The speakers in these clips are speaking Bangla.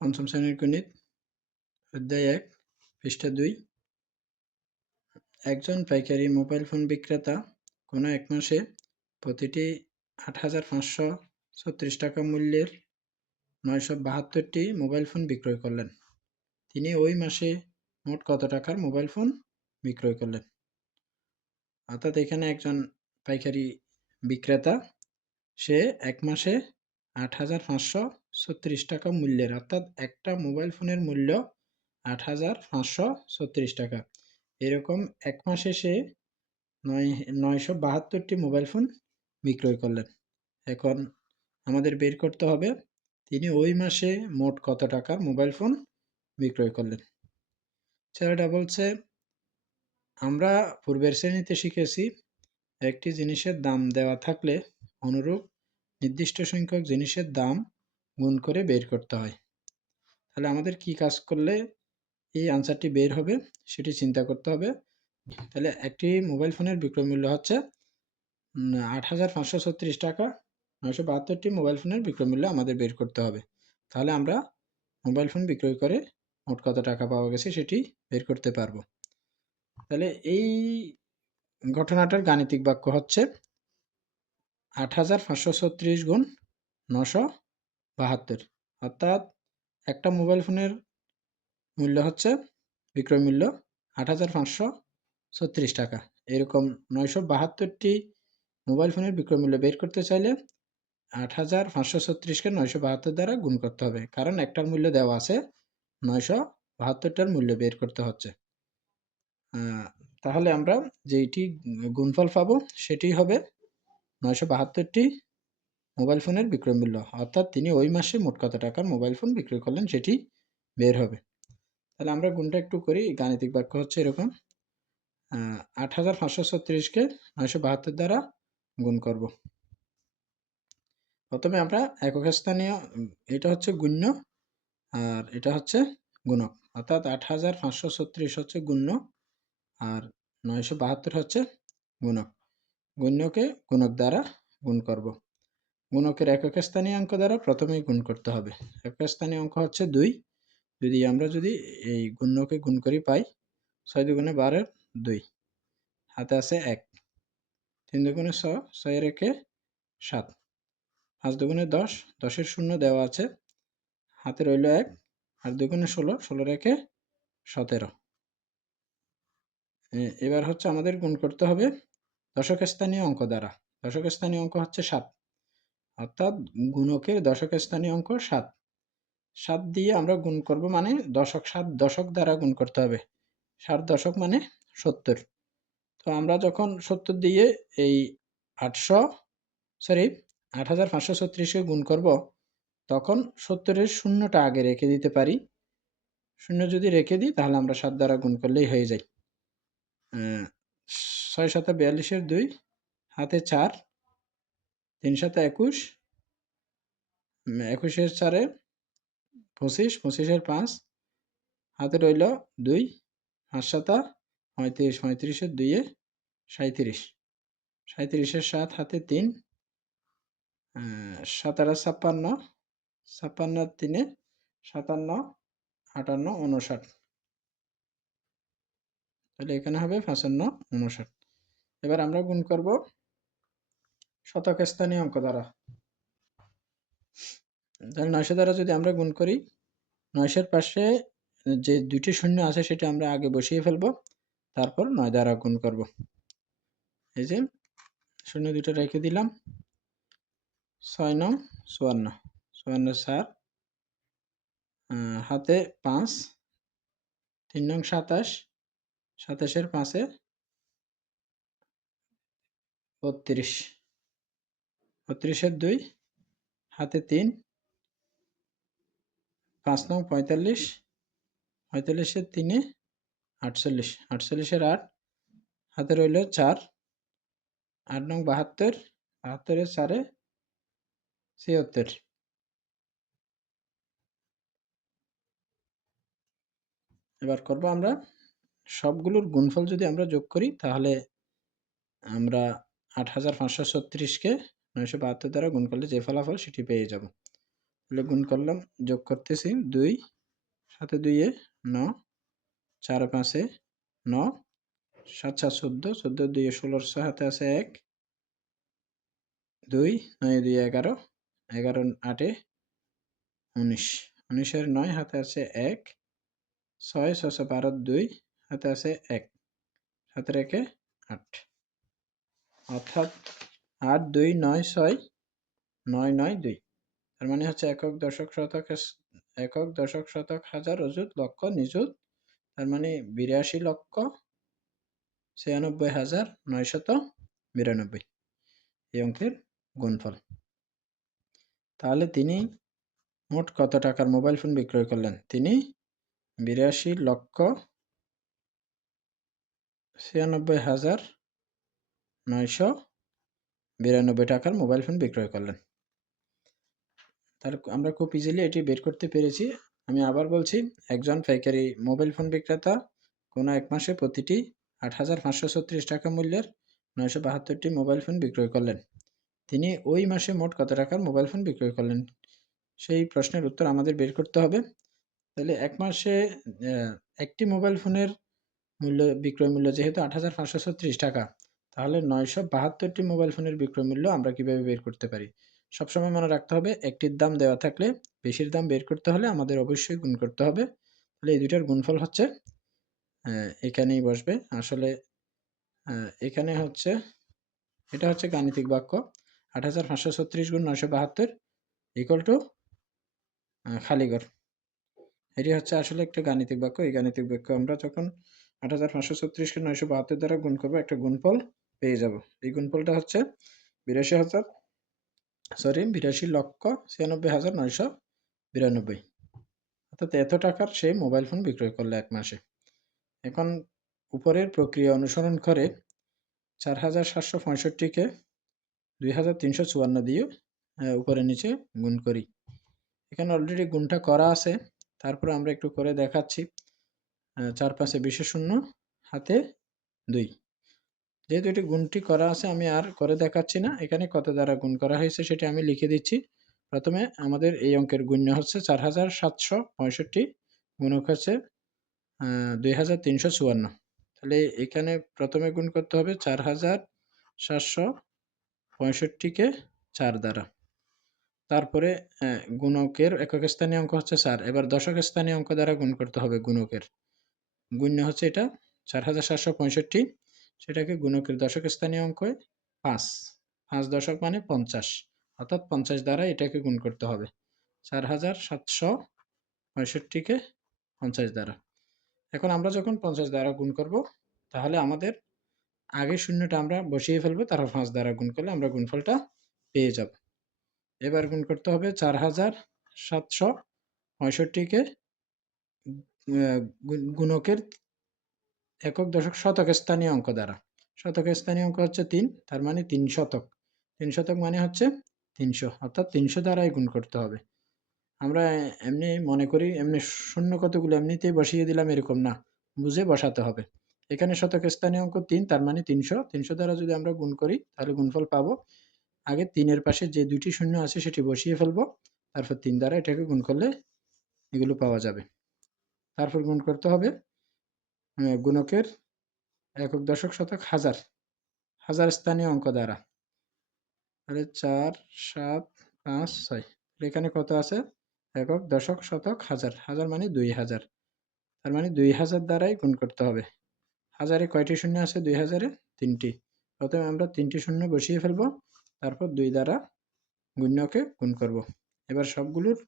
পঞ্চম শ্রেণীর গণিত অধ্যায় ১ পৃষ্ঠা ২। একজন পাইকারি মোবাইল ফোন বিক্রেতা কোনো এক মাসে প্রতিটি ৮,৫৩৬ টাকা মূল্যের ৯৭২টি মোবাইল ফোন বিক্রয় করলেন। তিনি ওই মাসে মোট কত টাকার মোবাইল ফোন বিক্রয় করলেন? অর্থাৎ এখানে একজন পাইকারি বিক্রেতা সে এক মাসে ৮,৫৩৬ টাকা মূল্যের, অর্থাৎ একটা মোবাইল ফোনের মূল্য ৮,৫৩৬ টাকা। এরকম এক মাসে সে ৯৭২টি মোবাইল ফোন বিক্রয় করলেন। এখন আমাদের বের করতে হবে তিনি ওই মাসে মোট কত টাকার মোবাইল ফোন বিক্রয় করলেন। ছেলেটা বলছে, আমরা পূর্বের শ্রেণীতে শিখেছি একটি জিনিসের দাম দেওয়া থাকলে অনুরূপ নির্দিষ্ট সংখ্যক জিনিসের দাম গুণ করে বের করতে হয়। তাহলে আমাদের কি কাজ করলে এই আনসারটি বের হবে সেটি চিন্তা করতে হবে। তাহলে একটি মোবাইল ফোনের বিক্রয় মূল্য হচ্ছে ৮,৫৩৬ টাকা। ৯৭২টি মোবাইল ফোনের বিক্রয় মূল্য আমাদের বের করতে হবে। তাহলে আমরা মোবাইল ফোন বিক্রয় করে মোট কত টাকা পাওয়া গেছে সেটি বের করতে পারবো। তাহলে এই ঘটনাটার গাণিতিক বাক্য হচ্ছে ৮,৫৩৬ গুণ ৯৭২, অর্থাৎ একটা মোবাইল ফোনের মূল্য হচ্ছে বিক্রয় মূল্য ৮,৫৩৬ টাকা। এরকম ৯৭২টি মোবাইল ফোনের বিক্রয় মূল্য বের করতে চাইলে ৮,৫৩৬কে ৯৭২ দ্বারা গুণ করতে হবে, কারণ একটার মূল্য দেওয়া আছে, ৯৭২টার মূল্য বের করতে হচ্ছে। তাহলে আমরা যেইটি গুণফল পাবো সেটি হবে ৯৭২টি মোবাইল ফোনের বিক্রয় মূল্য, অর্থাৎ তিনি ওই মাসে মোট কত টাকার মোবাইল ফোন বিক্রয় করলেন সেটি বের হবে। তাহলে আমরা গুণটা একটু করি। গাণিতিক বাক্য হচ্ছে এরকম, ৮,৫৩৬কে ৯৭২ দ্বারা গুণ করব। প্রথমে আমরা একক স্থানীয়, এটা হচ্ছে গুণ্য আর এটা হচ্ছে গুণক, অর্থাৎ ৮,৫৩৬ হচ্ছে গুণ্য আর ৯৭২ হচ্ছে গুণক। গুণ্যকে গুণক দ্বারা গুণ করব। গুণকের একক স্থানীয় অঙ্ক দ্বারা প্রথমেই গুণ করতে হবে। একক স্থানীয় অঙ্ক হচ্ছে ২। আমরা যদি এই গুণ্যকে গুণ করি পাই ৬ দুগুণে ১২ ২, হাতে আছে ১, ৩ দুগুণে ৬, ৬ একে ৭, ৫ দুগুণে ১০, ১০-এর শূন্য দেওয়া আছে, হাতে রইল ১, আর দুগুণে ১৬, ১৬ একে ১৭। এবার হচ্ছে আমাদের গুণ করতে হবে দশক স্থানীয় অঙ্ক দ্বারা। দশক স্থানীয় অঙ্ক হচ্ছে ৭, অর্থাৎ গুণকের দশক স্থানীয় অঙ্ক ৭। ৭ দিয়ে আমরা গুণ করব, মানে দশক, ৭ দশক দ্বারা গুণ করতে হবে। ৭ দশক মানে ৭০। তো আমরা যখন ৭০ দিয়ে এই ৮,৫৩৬কে গুণ করব, তখন ৭০-এর শূন্যটা আগে রেখে দিতে পারি। শূন্য যদি রেখে দিই তাহলে আমরা ৭ দ্বারা গুণ করলেই হয়ে যায়। ৬ ৭ ৪২-এর ২, হাতে ৪, ৩ ৭ ২১, ২১-এর ৪-এ ২৫, ২৫-এর ৫, হাতে রইল ২, ৫ ৭ ৩৫, ৩৫-এর ২-এ ৩৭, ৩৭-এর ৭, হাতে ৩, ৭ ৮ ৫৬, ৫৬-এর ৩-এ ৫৭, ৫৮, ৫৯। তাহলে এখানে হবে ৫৫, ৫৯। এবার আমরা গুণ করব শতক স্থানীয় অঙ্ক দ্বারা। তাহলে ৯০০ দ্বারা যদি আমরা গুণ করি, ৯০০-এর পাশে যে দুইটি শূন্য আছে সেটা আমরা আগে বসিয়ে ফেলব, তারপর ৯ দ্বারা গুণ করব। এই যে শূন্য দুটো রেখে দিলাম। ৬ নং ৫৪, ৫৪ ৪, হাতে ৫, ৩ নং ২৭, ২৭-এর ৫-এ ৩২, ৩২-এর ২, হাতে ৩, ৫ নং ৪৫, ৪৫-এর ৩-এ ৪৮, ৪৮-এর ৮, হাতে রইল ৪, ৮ নং ৭২, ৭২-এর ৪-এ ৭৬। এবার করব আমরা সবগুলোর গুণফল যদি আমরা যোগ করি তাহলে আমরা ৮,৫৩৬কে ৯৭২ দ্বারা গুণ করলে যে ফলাফল সেটি পেয়ে যাব। তাহলে গুণ করলাম, যোগ করতেছি 2, সাথে 2 এ 9, 4 5 এ 9, 7 7 14, 14 2 এ 16, 6 হাতে আছে 1, 2, 9 2 11, 11 8 এ 19, 19 এর 9 হাতে আছে 1, 6 6 6 12 2 হাতে আছে 1, 7 এর 1 এ 8, অর্থাৎ 8 2 9 6 9 9 2। তার মানে হচ্ছে একক দশক শতক একক দশক শতক হাজার অযুত লক্ষ নিযুত, তার মানে 82,96,992 এই অঙ্কের গুণফল। তাহলে তিনি মোট কত টাকার মোবাইল ফোন বিক্রয় করলেন? তিনি 82,96,992 টাকার মোবাইল ফোন বিক্রয় করলেন। তাহলে আমরা খুব ইজিলি এটি বের করতে পেরেছি। আমি আবার বলছি, একজন পাইকারি মোবাইল ফোন বিক্রেতা কোনো এক মাসে প্রতিটি 8,536 টাকা মূল্যের 972টি মোবাইল ফোন বিক্রয় করলেন। তিনি ওই মাসে মোট কত টাকার মোবাইল ফোন বিক্রয় করলেন? সেই প্রশ্নের উত্তর আমাদের বের করতে হবে। তাহলে এক মাসে একটি মোবাইল ফোনের বিক্রয় মূল্য যেহেতু 8,536 টাকা, তাহলে 972টি মোবাইল ফোনের বিক্রয় মূল্য আমরা কিভাবে বের করতে পারি? সবসময় মনে রাখতে হবে, একটির দাম দেওয়া থাকলে বেশির দাম বের করতে হলে আমাদের অবশ্যই গুণ করতে হবে। তাহলে এই দুইটার গুণফল হচ্ছে এখানেই বসবে। আসলে এখানে হচ্ছে, এটা হচ্ছে গাণিতিক বাক্য, 8,536 গুণ 972 ইকুয়াল টু খালি ঘর। এটি হচ্ছে আসলে একটা গাণিতিক বাক্য। এই গাণিতিক বাক্য আমরা যখন 8,536কে 972 দ্বারা গুণ করবো, একটা গুণফল পেয়ে যাব। এই গুণফলটা হচ্ছে 82,96,992, অর্থাৎ এত টাকার সে মোবাইল ফোন বিক্রয় করলো এক মাসে। এখন উপরের প্রক্রিয়া অনুসরণ করে 4,765কে 2,354 দিয়ে উপরে নিচে গুণ করি। এখানে অলরেডি গুণটা করা আছে, তারপরে আমরা একটু করে দেখাচ্ছি। 4 5 এ 20 শূন্য, হাতে 2। যেহেতু এটি গুণটি করা আছে, আমি আর করে দেখাচ্ছি না। এখানে কত দ্বারা গুণ করা হয়েছে সেটা আমি লিখে দিচ্ছি। প্রথমে আমাদের এই অঙ্কের গুণ্য হচ্ছে 4,765, গুণক হচ্ছে 2,354। তাহলে এখানে প্রথমে গুণ করতে হবে 4,765কে 4 দ্বারা। তারপরে গুণকের একক স্থানীয় অঙ্ক হচ্ছে 4। এবার দশক স্থানীয় অঙ্ক দ্বারা গুণ করতে হবে গুণকের। গুণ্য হচ্ছে এটা 4,765, সেটাকে গুণকের দশক স্থানীয় অঙ্কে 5, 5 দশক মানে 50, অর্থাৎ 50 দ্বারা এটাকে গুণ করতে হবে। 4,765কে 50 দ্বারা। এখন আমরা যখন 50 দ্বারা গুণ করব, তাহলে আমাদের আগে শূন্যটা আমরা বসিয়ে ফেলবো, তারপর 5 দ্বারা গুণ করলে আমরা গুণফলটা পেয়ে যাব। এবার গুণ করতে হবে 4,765কে গুণকের একক দশক শতক স্থানীয় অঙ্ক দ্বারা। শতক স্থানীয় অঙ্ক হচ্ছে 3, তার মানে 3 শতক। 3 শতক মানে হচ্ছে 300, অর্থাৎ 300 দ্বারাই গুণ করতে হবে। আমরা এমনি মনে করি এমনি শূন্য কতগুলো এমনিতেই বসিয়ে দিলাম, এরকম না, বুঝে বসাতে হবে। এখানে শতক স্থানীয় অঙ্ক 3, তার মানে 300। 300 দ্বারা যদি আমরা গুণ করি তাহলে গুণফল পাবো। আগে 3-এর পাশে যে দুইটি শূন্য আছে সেটি বসিয়ে ফেলবো, তারপর 3 দ্বারা এটাকে গুণ করলে এগুলো পাওয়া যাবে। তারপর গুণ করতে হবে গুণকের একক দশক শতক হাজার, হাজার স্থানীয় অঙ্ক দ্বারা। তাহলে 4 7 5 6, এখানে কত আছে? একক দশক শতক হাজার, হাজার মানে 2000, তার মানে 2000 দ্বারাই গুণ করতে হবে। হাজারে কয়টি শূন্য আছে? 2000-এ 3টি। প্রথমে আমরা 3টি শূন্য বসিয়ে ফেলবো, তারপর 2 দ্বারা গুণ্যকে গুণ করব। এবার সবগুলোর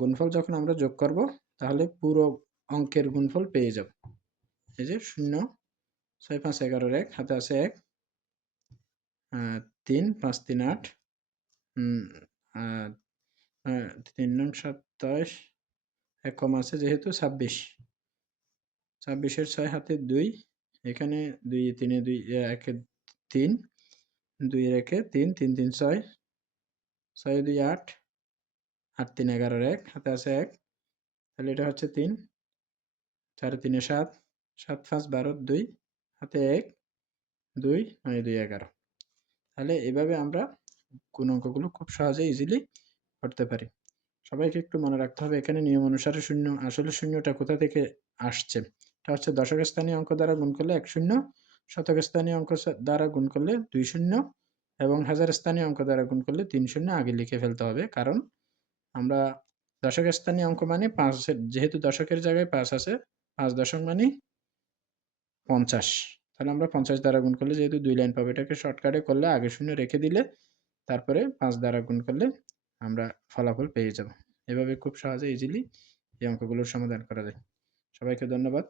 গুণফল যখন আমরা যোগ করব, তাহলে পুরো অঙ্কের গুণফল পেয়ে যাব। এই যে 0 6 5 11-এর 1, হাতে আছে 1, 3 5 3 8, 3 নং 27, 1 কম আছে যেহেতু 26, 26-এর 6, হাতে 2, এখানে 2 3 2 1 3, 2 1 3 3 3 6, 6 2 8, 8 3 11-এর 1, হাতে আছে 1, তাহলে এটা হচ্ছে 3, 4 3 7, 7 5 12 2, হাতে 1, 2 9 2 11। তাহলে এভাবে আমরা গুণ অঙ্কগুলো খুব সহজে ইজিলি করতে পারি। সবাইকে একটু মনে রাখতে হবে এখানে নিয়ম অনুসারে শূন্য, আসলে শূন্যটা কোথা থেকে আসছে? এটা হচ্ছে দশক স্থানীয় অঙ্ক দ্বারা গুণ করলে ১ শূন্য, শতক স্থানীয় অঙ্ক দ্বারা গুণ করলে ২ শূন্য এবং হাজার স্থানীয় অঙ্ক দ্বারা গুণ করলে ৩ শূন্য আগে লিখে ফেলতে হবে। কারণ আমরা দশক স্থানীয় অঙ্ক মানে ৫ এর, যেহেতু দশকের জায়গায় ৫ আছে, ৫ দশক মানে ৫০। তাহলে আমরা ৫০ দ্বারা গুণ করলে যেহেতু ২ লাইন পাবো, এটাকে শর্টকাটে করলে আগে শূন্য রেখে দিলে তারপরে ৫ দ্বারা গুণ করলে আমরা ফলাফল পেয়ে যাব। এভাবে খুব সহজে ইজিলি এই অঙ্কগুলোর সমাধান করা যায়। সবাইকে ধন্যবাদ।